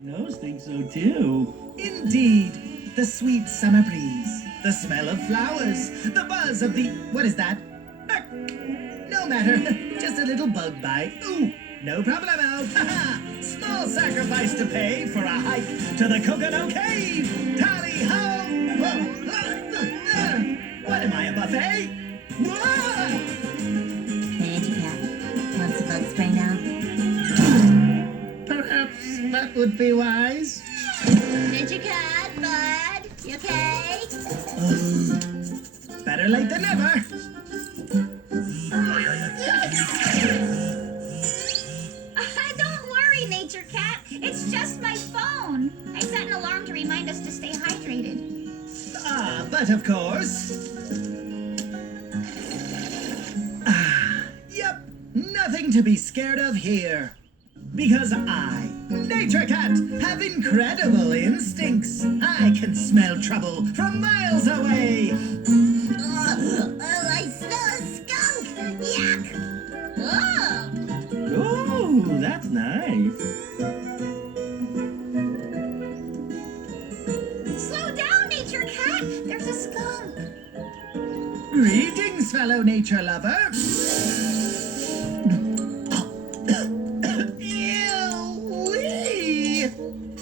Nose thinks so too. Indeed, the sweet summer breeze, the smell of flowers, the buzz of the... What is that? No matter, just a little bug bite. Ooh, no problemo. Small sacrifice to pay for a hike to the Coconut Cave. Tally ho! What am I, a buffet? Hey, Cat. Wants a bug spray now? Perhaps that would be wise. Nature Cat, bud. You okay? Better late than never. Don't worry, Nature Cat. It's just my phone. I set an alarm to remind us to stay hydrated. Ah, but of course. Yep, nothing to be scared of here. Because I, Nature Cat, have incredible instincts. I can smell trouble from miles away. Oh, I smell a skunk! Yuck! Oh! Ooh, that's nice. Slow down, Nature Cat. There's a skunk. Greetings, fellow nature lover. Ew-wee.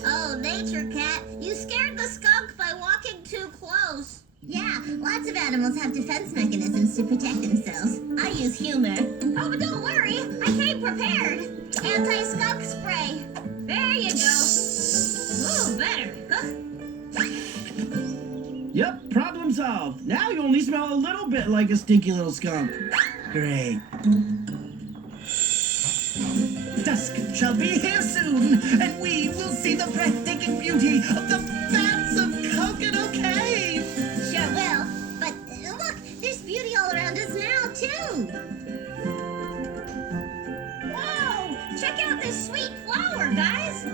Oh, Nature Cat, you scared the skunk by walking too close. Yeah, lots of animals have defense mechanisms to protect themselves. I use humor. Oh, but don't worry. I came prepared. Anti-skunk spray. There you go. Ooh, better. Huh? Yep, problem solved. Now you only smell a little bit like a stinky little skunk. Great. Dusk shall be here soon, and we will see the breathtaking beauty of the vats of Coconut Cave. Sure will. But look, there's beauty all around us now, too. Whoa! Check out this sweet flower, guys.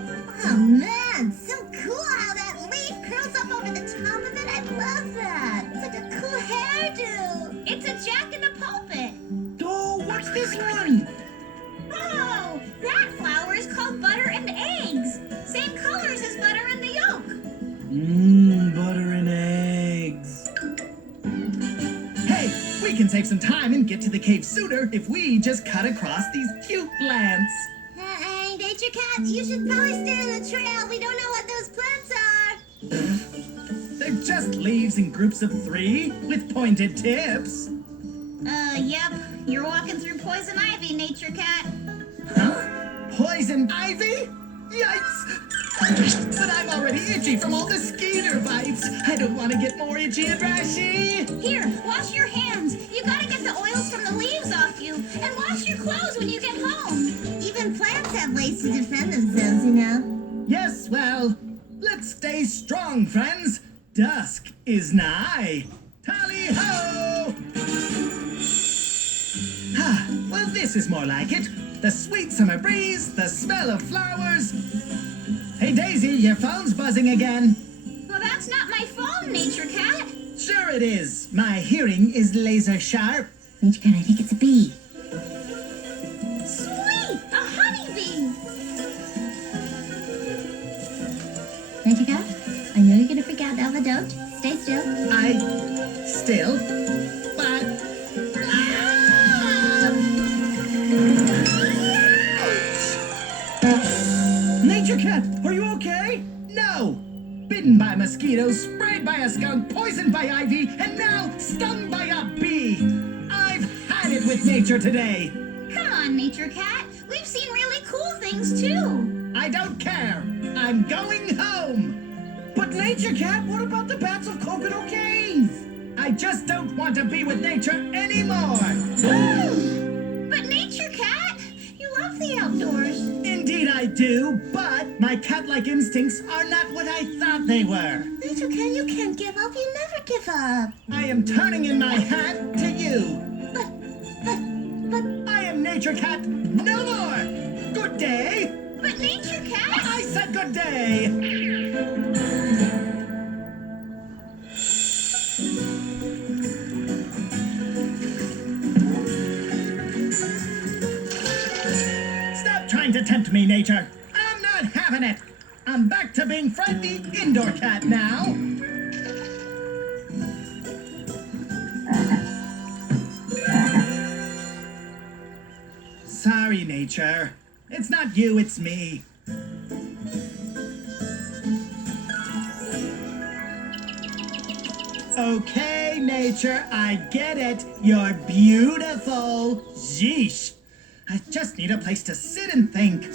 Oh, man, so cool how that leaf curls up over the top of it. I love that. It's like a cool hairdo. It's a jack-in-the-pulpit. Oh, what's this one? Oh, that flower is called butter and eggs. Same colors as butter and the yolk. Mmm, butter and eggs. Hey, we can save some time and get to the cave sooner if we just cut across these cute plants. Hey, Nature Cat, you should probably stay on the trail. We don't know what those plants are. They're just leaves in groups of 3 with pointed tips. Yep. You're walking through poison ivy, Nature Cat. Huh? Poison ivy? Yikes! But I'm already itchy from all the skeeter bites. I don't want to get more itchy and rashy. Here, wash your hands. You gotta get the oils from the leaves off you. And wash your clothes when you get home. Even plants have ways to defend themselves, you know. Yes, well, let's stay strong, friends. Dusk is nigh. Tally ho! Ah, well, this is more like it. The sweet summer breeze, the smell of flowers. Hey, Daisy, your phone's buzzing again. Well, that's not my phone, Nature Cat. Sure it is. My hearing is laser sharp. Nature Cat, I think it's a bee. Sweet! A honeybee! Nature Cat, I know you're gonna freak out now, but don't. Stay still. Still, but... Nature Cat, are you okay? No! Bitten by mosquitoes, sprayed by a skunk, poisoned by ivy, and now stung by a bee! I've had it with nature today! Come on, Nature Cat. We've seen really cool things, too. I don't care! I'm going home! But Nature Cat, what about the bats of Coconut Cave? I just don't want to be with nature anymore! But Nature Cat, you love the outdoors. Indeed I do, but my cat-like instincts are not what I thought they were. Nature Cat, you can't give up. You never give up. I am turning in my hat to you. But, I am Nature Cat no more! Good day! But Nature Cat... I said good day! Stop trying to tempt me, nature. I'm not having it. I'm back to being friendly indoor cat now. Sorry, Nature. It's not you, it's me. Okay, Nature, I get it. You're beautiful. Yeesh. I just need a place to sit and think.